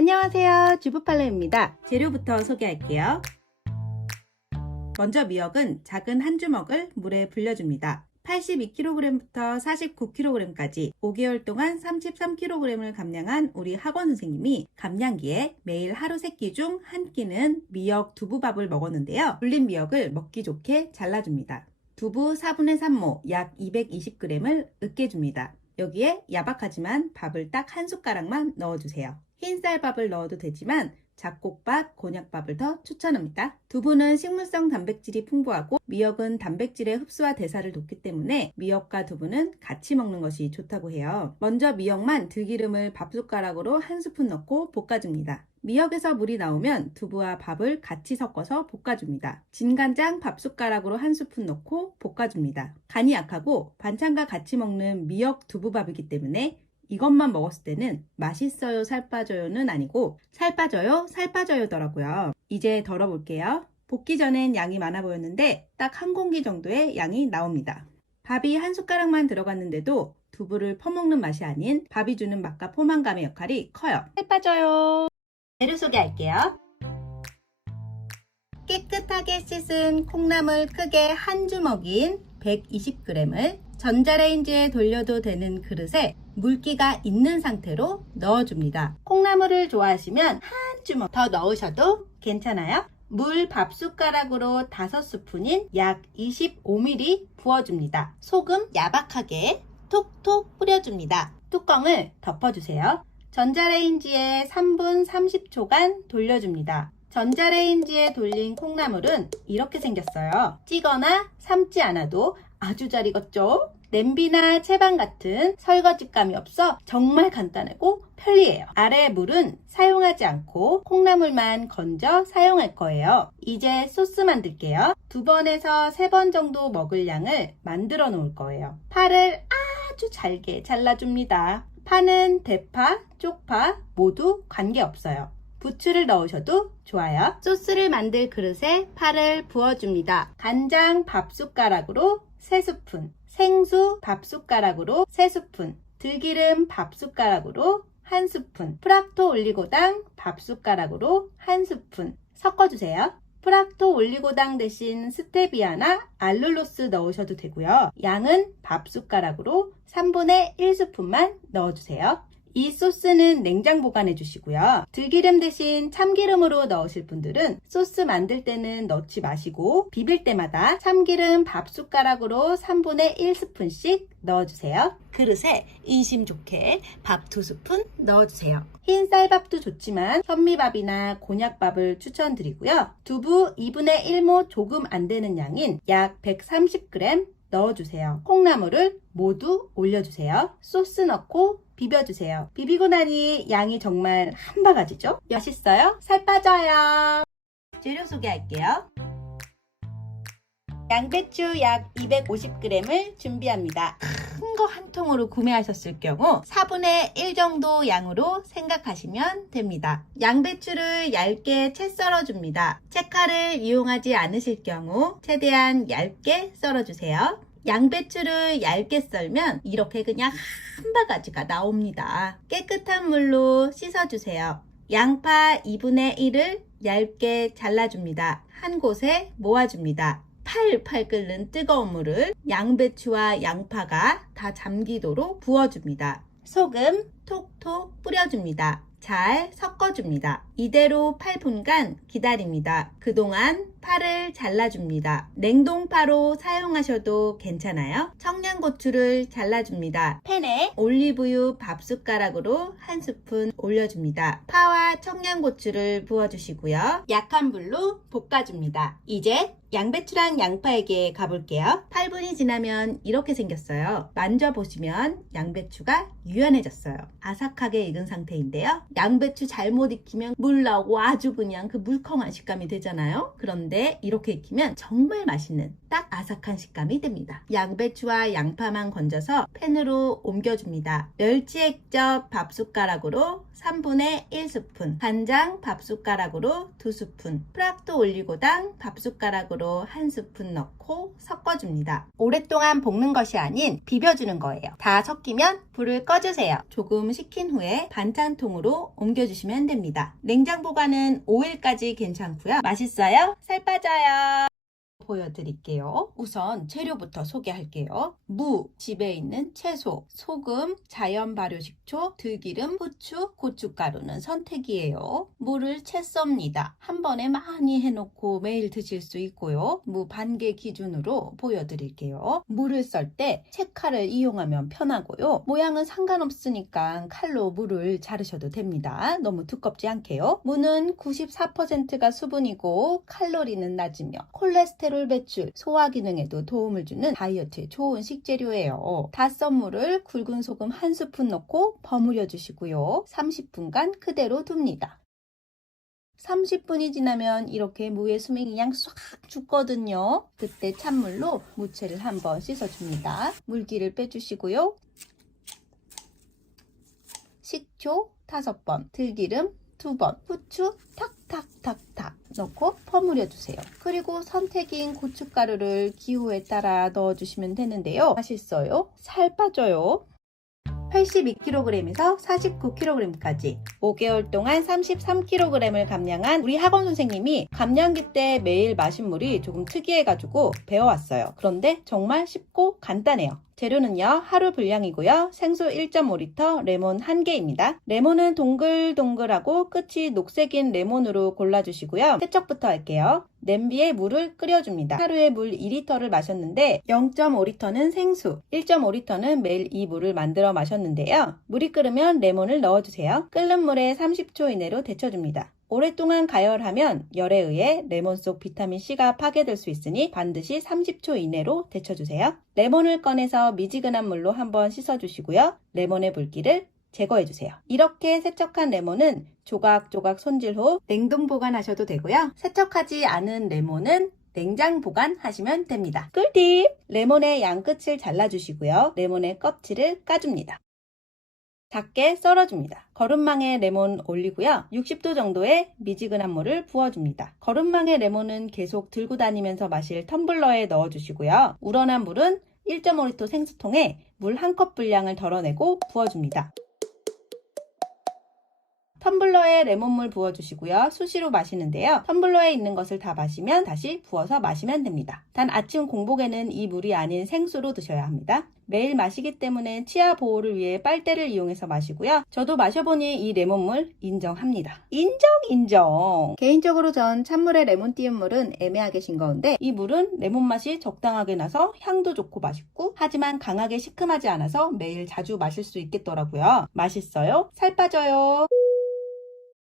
안녕하세요, 주부팔로입니다. 재료부터 소개할게요. 먼저 미역은 작은 한 주먹을 물에 불려줍니다. 82kg부터 49kg까지 5개월 동안 33kg을 감량한 우리 학원 선생님이 감량기에 매일 하루 3끼 중 1끼는 미역 두부밥을 먹었는데요. 불린 미역을 먹기 좋게 잘라줍니다. 두부 4분의 3모 약 220g을 으깨줍니다. 여기에 야박하지만 밥을 딱 한 숟가락만 넣어주세요. 흰쌀밥을 넣어도 되지만 잡곡밥, 곤약밥을 더 추천합니다. 두부는 식물성 단백질이 풍부하고 미역은 단백질의 흡수와 대사를 돕기 때문에 미역과 두부는 같이 먹는 것이 좋다고 해요. 먼저 미역만 들기름을 밥숟가락으로 한 스푼 넣고 볶아줍니다. 미역에서 물이 나오면 두부와 밥을 같이 섞어서 볶아줍니다. 진간장 밥숟가락으로 한 스푼 넣고 볶아줍니다. 간이 약하고 반찬과 같이 먹는 미역 두부밥이기 때문에 이것만 먹었을 때는 맛있어요 살 빠져요는 아니고 살 빠져요 살 빠져요더라고요. 이제 덜어볼게요. 볶기 전엔 양이 많아 보였는데 딱 한 공기 정도의 양이 나옵니다. 밥이 한 숟가락만 들어갔는데도 두부를 퍼먹는 맛이 아닌 밥이 주는 맛과 포만감의 역할이 커요. 살 빠져요. 재료 소개할게요. 깨끗하게 씻은 콩나물 크게 한 주먹인 120g을 전자레인지에 돌려도 되는 그릇에 물기가 있는 상태로 넣어줍니다. 콩나물을 좋아하시면 한 주먹 더 넣으셔도 괜찮아요. 물 밥숟가락으로 5스푼인 약 25ml 부어줍니다. 소금 야박하게 톡톡 뿌려줍니다. 뚜껑을 덮어주세요. 전자레인지에 3분 30초간 돌려줍니다. 전자레인지에 돌린 콩나물은 이렇게 생겼어요. 찌거나 삶지 않아도 아주 잘 익었죠? 냄비나 채반 같은 설거지감이 없어 정말 간단하고 편리해요. 아래 물은 사용하지 않고 콩나물만 건져 사용할 거예요. 이제 소스 만들게요. 2번에서 3번 정도 먹을 양을 만들어 놓을 거예요. 파를 아주 잘게 잘라줍니다. 파는 대파, 쪽파 모두 관계없어요. 부추를 넣으셔도 좋아요. 소스를 만들 그릇에 파를 부어줍니다. 간장 밥숟가락으로 3스푼, 생수 밥숟가락으로 3스푼, 들기름 밥숟가락으로 1스푼, 프락토 올리고당 밥숟가락으로 1스푼 섞어주세요. 프락토 올리고당 대신 스테비아나 알룰로스 넣으셔도 되고요. 양은 밥숟가락으로 3분의 1스푼만 넣어주세요. 이 소스는 냉장 보관해 주시고요. 들기름 대신 참기름으로 넣으실 분들은 소스 만들 때는 넣지 마시고 비빌 때마다 참기름 밥숟가락으로 3분의 1스푼씩 넣어주세요. 그릇에 인심 좋게 밥 2스푼 넣어주세요. 흰 쌀밥도 좋지만 현미밥이나 곤약밥을 추천드리고요. 두부 2분의 1모 조금 안 되는 양인 약 130g 넣어주세요. 콩나물을 모두 올려주세요. 소스 넣고 비벼주세요. 비비고 나니 양이 정말 한 바가지죠? 맛있어요? 살 빠져요. 재료 소개할게요. 양배추 약 250g을 준비합니다. 큰 거 한 통으로 구매하셨을 경우 4분의 1 정도 양으로 생각하시면 됩니다. 양배추를 얇게 채 썰어줍니다. 채칼을 이용하지 않으실 경우 최대한 얇게 썰어주세요. 양배추를 얇게 썰면 이렇게 그냥 한 바가지가 나옵니다. 깨끗한 물로 씻어주세요. 양파 2분의 1을 얇게 잘라줍니다. 한 곳에 모아줍니다. 팔팔 끓는 뜨거운 물을 양배추와 양파가 다 잠기도록 부어줍니다. 소금 톡톡 뿌려줍니다. 잘 섞어줍니다. 이대로 8분간 기다립니다. 그동안 파를 잘라줍니다. 냉동파로 사용하셔도 괜찮아요. 청양고추를 잘라줍니다. 팬에 올리브유 밥숟가락으로 1스푼 올려줍니다. 파와 청양고추를 부어주시고요. 약한 불로 볶아줍니다. 이제 양배추랑 양파에게 가볼게요. 8분이 지나면 이렇게 생겼어요. 만져보시면 양배추가 유연해졌어요. 아삭하게 익은 상태인데요. 양배추 잘못 익히면 물 나오고 아주 그냥 그 물컹한 식감이 되잖아요. 그런데 이렇게 익히면 정말 맛있는 딱 아삭한 식감이 됩니다. 양배추와 양파만 건져서 팬으로 옮겨줍니다. 멸치액젓 밥숟가락으로 3분의 1스푼, 간장 밥숟가락으로 2스푼, 프락토 올리고당 밥숟가락으로 1스푼 넣고 넣고 섞어줍니다. 오랫동안 볶는 것이 아닌 비벼주는 거예요. 다 섞이면 불을 꺼주세요. 조금 식힌 후에 반찬통으로 옮겨주시면 됩니다. 냉장 보관은 5일까지 괜찮고요. 맛있어요? 살 빠져요. 보여드릴게요. 우선 재료부터 소개할게요. 무, 집에 있는 채소, 소금, 자연 발효 식초, 들기름, 후추, 고춧가루는 선택이에요. 무를 채 썹니다. 한 번에 많이 해놓고 매일 드실 수 있고요. 무 반 개 기준으로 보여드릴게요. 무를 썰 때 채칼을 이용하면 편하고요. 모양은 상관없으니까 칼로 무를 자르셔도 됩니다. 너무 두껍지 않게요. 무는 94%가 수분이고 칼로리는 낮으며 콜레스테롤 배출, 소화 기능에도 도움을 주는 다이어트에 좋은 식재료예요. 다 썬 물을 굵은 소금 1스푼 넣고 버무려 주시고요. 30분간 그대로 둡니다. 30분이 지나면 이렇게 무의 수명이 그냥 싹 죽거든요. 그때 찬물로 무채를 한번 씻어줍니다. 물기를 빼주시고요. 식초 5번, 들기름 2번, 후추 탁탁탁탁 넣고 버무려 주세요. 그리고 선택인 고춧가루를 기호에 따라 넣어주시면 되는데요. 맛있어요. 살 빠져요. 82kg에서 49kg까지 5개월 동안 33kg을 감량한 우리 학원 선생님이 감량기 때 매일 마신 물이 조금 특이해가지고 배워왔어요. 그런데 정말 쉽고 간단해요. 재료는요, 하루 분량이고요. 생수 1.5L, 레몬 1개입니다. 레몬은 동글동글하고 끝이 녹색인 레몬으로 골라주시고요. 세척부터 할게요. 냄비에 물을 끓여줍니다. 하루에 물 2리터를 마셨는데 0.5리터는 생수, 1.5리터는 매일 이 물을 만들어 마셨는데요. 물이 끓으면 레몬을 넣어주세요. 끓는 물에 30초 이내로 데쳐줍니다. 오랫동안 가열하면 열에 의해 레몬 속 비타민C가 파괴될 수 있으니 반드시 30초 이내로 데쳐주세요. 레몬을 꺼내서 미지근한 물로 한번 씻어주시고요. 레몬의 물기를 제거해주세요. 이렇게 세척한 레몬은 조각조각 손질 후 냉동 보관하셔도 되고요. 세척하지 않은 레몬은 냉장 보관하시면 됩니다. 꿀팁! 레몬의 양끝을 잘라주시고요. 레몬의 껍질을 까줍니다. 작게 썰어줍니다. 거름망에 레몬 올리고요. 60도 정도의 미지근한 물을 부어줍니다. 거름망에 레몬은 계속 들고 다니면서 마실 텀블러에 넣어주시고요. 우러난 물은 1.5L 생수통에 물 1컵 분량을 덜어내고 부어줍니다. 텀블러에 레몬물 부어주시고요. 수시로 마시는데요. 텀블러에 있는 것을 다 마시면 다시 부어서 마시면 됩니다. 단 아침 공복에는 이 물이 아닌 생수로 드셔야 합니다. 매일 마시기 때문에 치아 보호를 위해 빨대를 이용해서 마시고요. 저도 마셔보니 이 레몬물 인정합니다. 인정! 개인적으로 전 찬물에 레몬 띄운 물은 애매하게 싱거운데 이 물은 레몬 맛이 적당하게 나서 향도 좋고 맛있고 하지만 강하게 시큼하지 않아서 매일 자주 마실 수 있겠더라고요. 맛있어요? 살 빠져요.